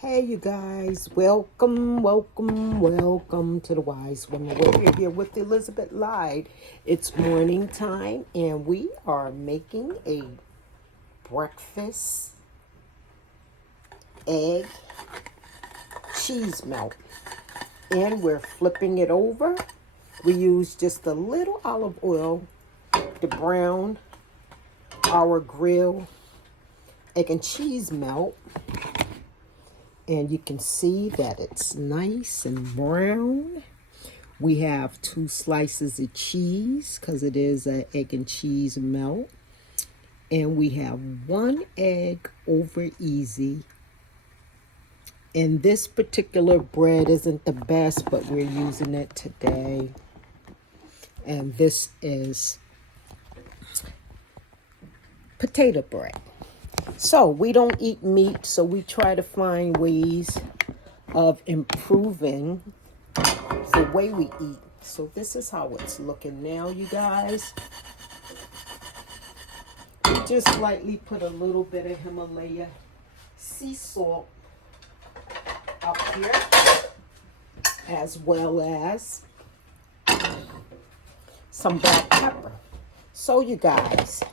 Hey, you guys, welcome to the Wise Women. We're here with Elizabeth Lyde. It's morning time, and we are making a breakfast egg cheese melt. And we're flipping it over. We use just a little olive oil to brown our grill egg and cheese melt. And you can see that it's nice and brown. We have 2 slices of cheese because it is an egg and cheese melt. And we have 1 egg over easy. And this particular bread isn't the best, but we're using it today. And this is potato bread. So we don't eat meat, so we try to find ways of improving the way we eat. So this is how it's looking now, you guys. Just lightly put a little bit of Himalaya sea salt up here, as well as some black pepper. So you guys,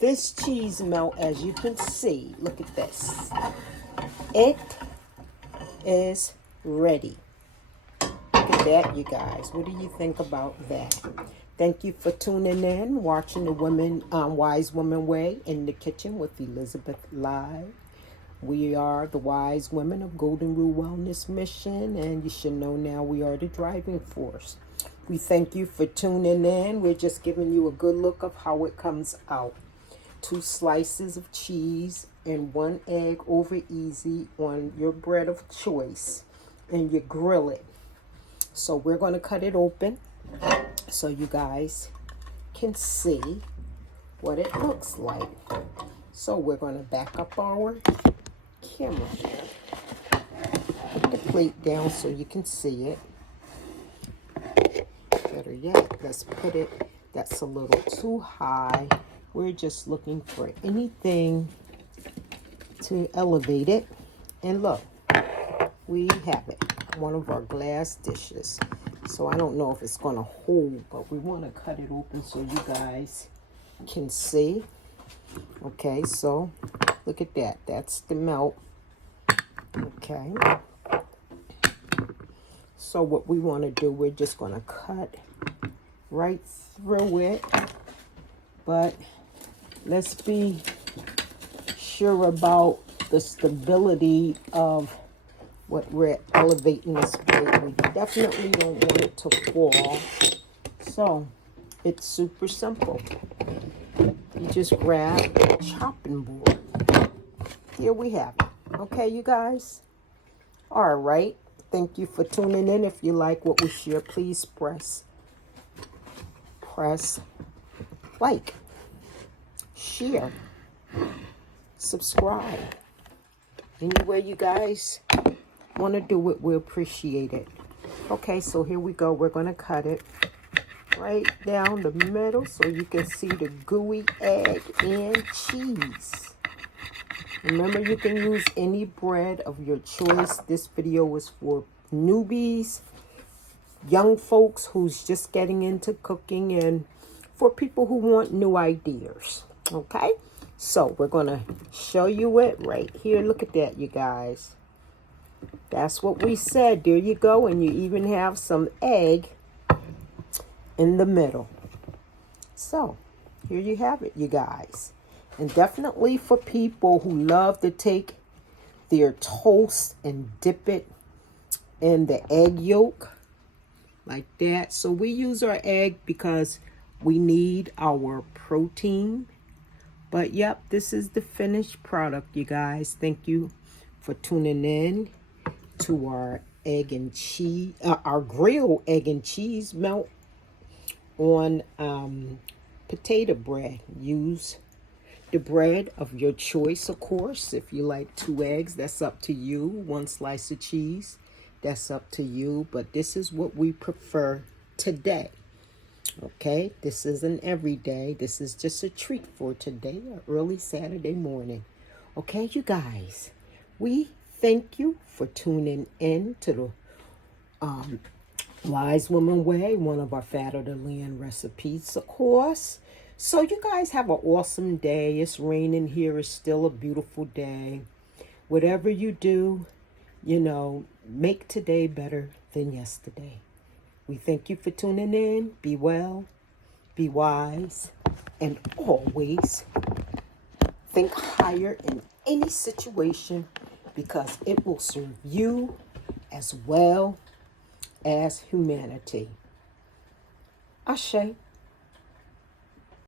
this cheese melt, as you can see, look at this. It is ready. Look at that, you guys. What do you think about that? Thank you for tuning in, watching the Wise Woman Way in the Kitchen with Elizabeth Lyde. We are the Wise Women of Golden Rule Wellness Mission, and you should know now we are the driving force. We thank you for tuning in. We're just giving you a good look of how it comes out. 2 slices of cheese and 1 egg over easy on your bread of choice, and you grill it. So we're going to cut it open so you guys can see what it looks like. So we're going to back up our camera here. Put the plate down so you can see it. Better yet, let's put it, that's a little too high. We're just looking for anything to elevate it. And look, we have it, one of our glass dishes. So I don't know if it's going to hold, but we want to cut it open so you guys can see. Okay, so look at that. That's the melt. Okay. So what we want to do, we're just going to cut right through it. But let's be sure about the stability of what we're elevating this plate. We definitely don't want it to fall. So it's super simple. You just grab a chopping board. Here we have it. Okay, you guys? All right. Thank you for tuning in. If you like what we share, please press like, share, subscribe. Any way you guys want to do it, we appreciate it. Okay, so here we go. We're going to cut it right down the middle so you can see the gooey egg and cheese. Remember, you can use any bread of your choice. This video is for newbies, young folks who's just getting into cooking, and for people who want new ideas. Okay, so we're going to show you it right here. Look at that, you guys. That's what we said. There you go. And you even have some egg in the middle. So here you have it, you guys. And definitely for people who love to take their toast and dip it in the egg yolk like that. So we use our egg because we need our protein. But yep, this is the finished product, you guys. Thank you for tuning in to our egg and cheese, our grilled egg and cheese melt on potato bread. Use the bread of your choice, of course. If you like 2 eggs, that's up to you. 1 slice of cheese, that's up to you. But this is what we prefer today. Okay, this isn't every day. This is just a treat for today, or early Saturday morning. Okay, you guys, we thank you for tuning in to the Wise Woman Way, one of our Fat of the Land recipes, of course. So you guys have an awesome day. It's raining here. It's still a beautiful day. Whatever you do, make today better than yesterday. We thank you for tuning in. Be well, be wise, and always think higher in any situation because it will serve you as well as humanity. Ashe.